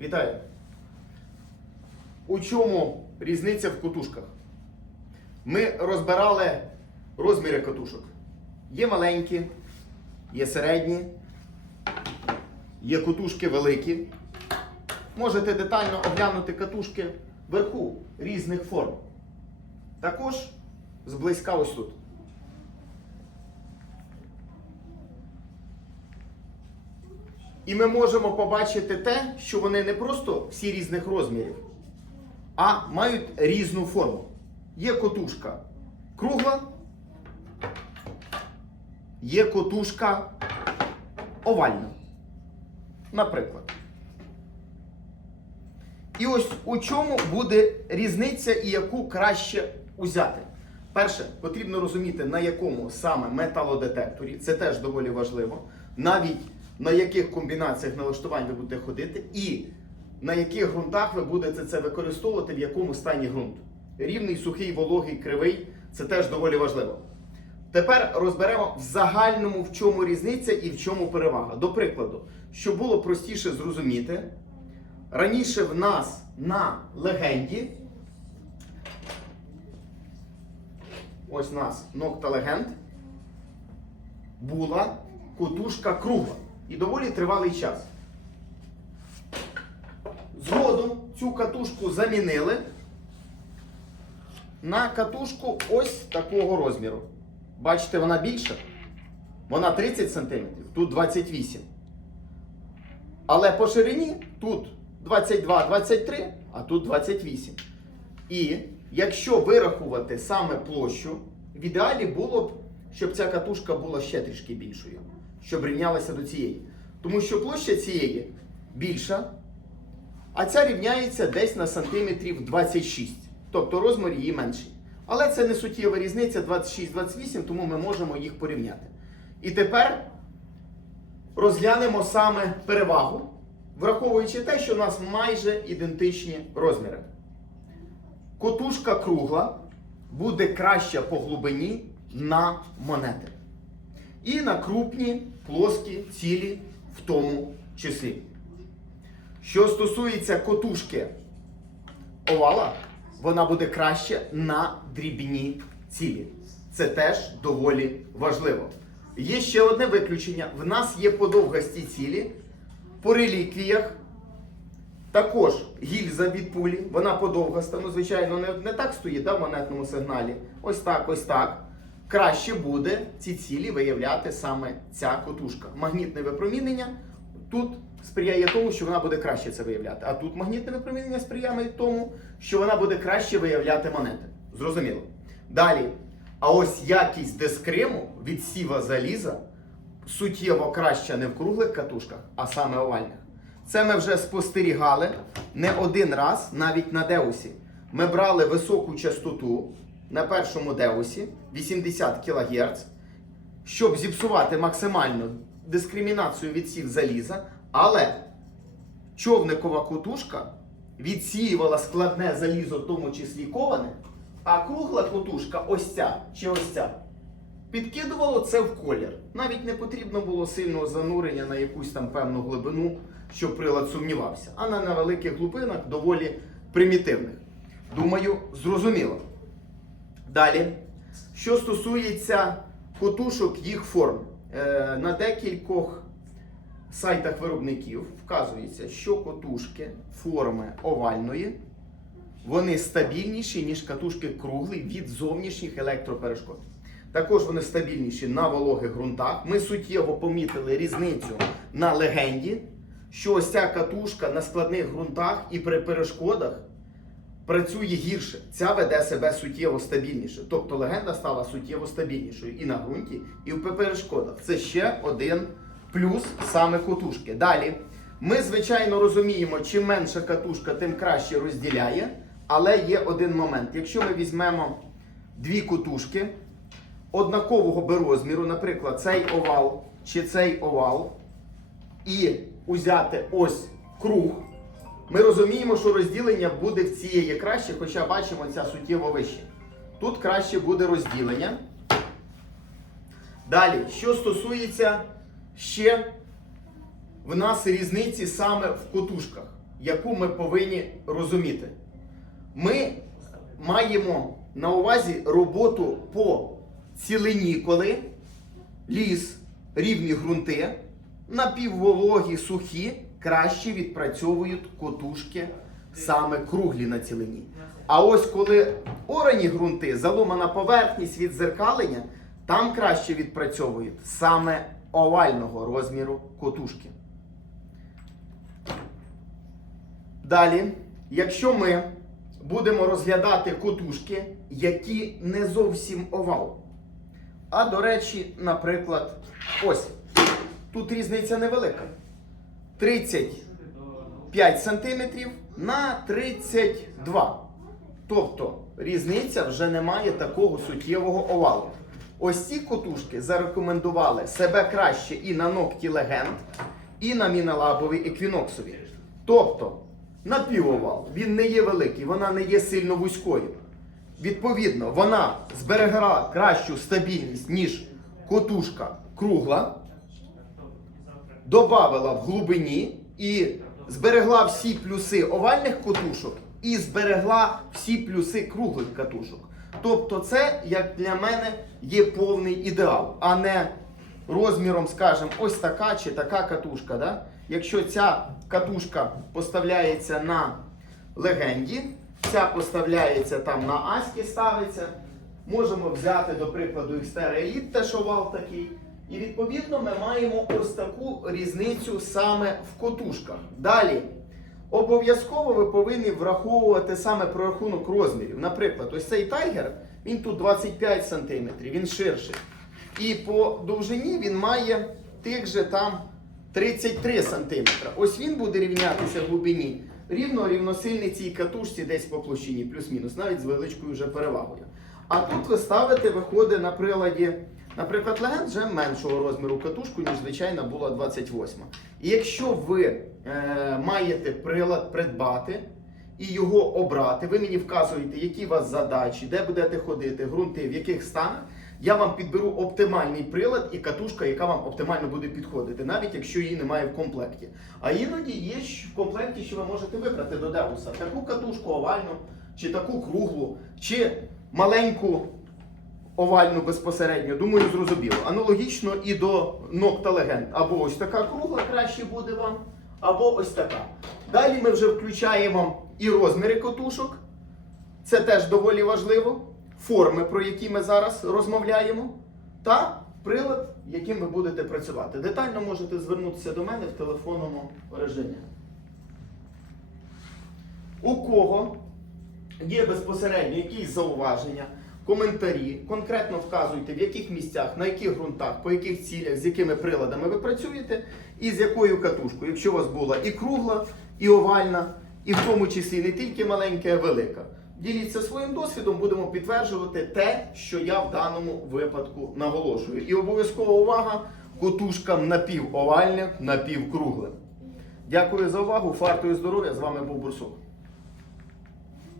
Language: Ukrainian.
Вітаю. У чому різниця в катушках? Ми розбирали розміри катушок. Є маленькі, є середні, є катушки великі. Можете детально оглянути катушки вверху різних форм. Також зблизька ось тут. І ми можемо побачити те, що вони не просто всі різних розмірів, а мають різну форму. Є котушка кругла, є котушка овальна. Наприклад. І ось у чому буде різниця і яку краще узяти. Перше, потрібно розуміти, на якому саме металодетекторі, це теж доволі важливо, навіть на яких комбінаціях налаштувань ви будете ходити, і на яких ґрунтах ви будете це використовувати, в якому стані ґрунт. Рівний, сухий, вологий, кривий це теж доволі важливо. Тепер розберемо в загальному, в чому різниця і в чому перевага. До прикладу, щоб було простіше зрозуміти, раніше в нас на легенді, ось у нас нокта легенд, була котушка кругла. І доволі тривалий час. Згодом цю катушку замінили на катушку ось такого розміру. Бачите, вона більша. Вона 30 см, тут 28 Але по ширині тут 22-23, а тут 28. І якщо вирахувати саме площу, в ідеалі було б, щоб ця катушка була ще трішки більшою, щоб рівнялася до цієї. Тому що площа цієї більша, а ця рівняється десь на сантиметрів 26. Тобто розмір її менший. Але це не суттєва різниця 26-28, тому ми можемо їх порівняти. І тепер розглянемо саме перевагу, враховуючи те, що у нас майже ідентичні розміри. Котушка кругла буде краща по глибині на монети. І на крупні, плоскі цілі в тому числі. Що стосується котушки овала, вона буде краще на дрібні цілі. Це теж доволі важливо. Є ще одне виключення. В нас є подовгасті цілі по реліквіях. Також гільза від пулі, вона подовгаста. Ну, звичайно, не, не так стоїть да, в монетному сигналі. Ось так, ось так. Краще буде ці цілі виявляти саме ця котушка. Магнітне випромінення тут сприяє тому, що вона буде краще це виявляти. А тут магнітне випромінення сприяє тому, що вона буде краще виявляти монети. Зрозуміло. Далі. А ось якість дискриму від сіва заліза суттєво краща не в круглих катушках, а саме овальних. Це ми вже спостерігали не один раз, навіть на Деусі. Ми брали високу частоту на першому Деусі 80 кГц, щоб зіпсувати максимально дискримінацію відсів заліза, але човникова котушка відсіювала складне залізо, в тому числі коване, а кругла котушка, ось ця чи ось ця, підкидувало це в колір. Навіть не потрібно було сильного занурення на якусь там певну глибину, щоб прилад сумнівався. А на невеликих глибинах доволі примітивних. Думаю, зрозуміло. Далі, що стосується котушок їх форм, Е, на декількох сайтах виробників вказується, що котушки форми овальної вони стабільніші, ніж катушки круглі від зовнішніх електроперешкод. Також вони стабільніші на вологих ґрунтах. Ми суттєво помітили різницю на легенді, що ось ця катушка на складних ґрунтах і при перешкодах працює гірше. Ця веде себе суттєво стабільніше. Тобто легенда стала суттєво стабільнішою і на ґрунті, і в перешкодах. Це ще один плюс саме катушки. Далі. Ми, звичайно, розуміємо, чим менша катушка, тим краще розділяє. Але є один момент. Якщо ми візьмемо дві катушки однакового би розміру, наприклад, цей овал чи цей овал, і узяти ось круг, ми розуміємо, що розділення буде в цієї краще, хоча бачимо ця суттєво вище. Тут краще буде розділення. Далі, що стосується ще в нас різниці саме в котушках. яку ми повинні розуміти. Ми маємо на увазі роботу по цілині, коли ліс, рівні ґрунти, напіввологі, сухі, краще відпрацьовують котушки саме круглі на цілині. А ось коли орані ґрунти, заломана поверхність відзеркалення, там краще відпрацьовують саме овального розміру котушки. Далі, якщо ми будемо розглядати котушки, які не зовсім овал. А до речі, наприклад, ось. Тут різниця невелика. 35 см на 32. Тобто різниця вже не має такого суттєвого овалу. Ось ці котушки зарекомендували себе краще і на ногті легенд, і на міналабовій еквіноксові. Тобто, напівовал, він не є великий, вона не є сильно вузькою. Відповідно, вона зберегла кращу стабільність, ніж котушка кругла, добавила в глибині і зберегла всі плюси овальних котушок і зберегла всі плюси круглих катушок. Тобто, це, як для мене, є повний ідеал, а не розміром, скажімо, ось така чи така катушка. Да? Якщо ця катушка поставляється на легенді, ця поставляється там на Аські ставиться. Можемо взяти, до прикладу, Xterra Elite, теж овал такий. І відповідно ми маємо ось таку різницю саме в котушках. Далі. Обов'язково ви повинні враховувати саме прорахунок розмірів. Наприклад, ось цей тайгер, він тут 25 см, він ширший. І по довжині він має тих же там 33 см. Ось він буде рівнятися в глибині рівно рівносильний цій катушці десь по площині, плюс-мінус, навіть з величкою вже перевагою. А тут ви ставите, виходить на приладі, наприклад, легенд вже меншого розміру катушку, ніж звичайна була 28. І якщо ви е, маєте прилад придбати і його обрати, ви мені вказуєте, які у вас задачі, де будете ходити, ґрунти, в яких станах. Я вам підберу оптимальний прилад і катушка, яка вам оптимально буде підходити, навіть якщо її немає в комплекті. А іноді є в комплекті, що ви можете вибрати до Деуса таку катушку овальну, чи таку круглу, чи маленьку овальну безпосередньо. Думаю, зрозуміло. Аналогічно і до Nocta Legend. Або ось така кругла краще буде вам, або ось така. Далі ми вже включаємо і розміри катушок. Це теж доволі важливо. Форми, про які ми зараз розмовляємо, та прилад, яким ви будете працювати. Детально можете звернутися до мене в телефонному режимі. У кого є безпосередньо якісь зауваження, коментарі, конкретно вказуйте, в яких місцях, на яких ґрунтах, по яких цілях, з якими приладами ви працюєте, і з якою катушкою, якщо у вас була і кругла, і овальна, і в тому числі не тільки маленька, а велика. Діліться своїм досвідом, будемо підтверджувати те, що я в даному випадку наголошую. І обов'язкова увага котушкам напівовальним, напівкруглим. Дякую за увагу. Фарту і здоров'я. З вами був Бурсук.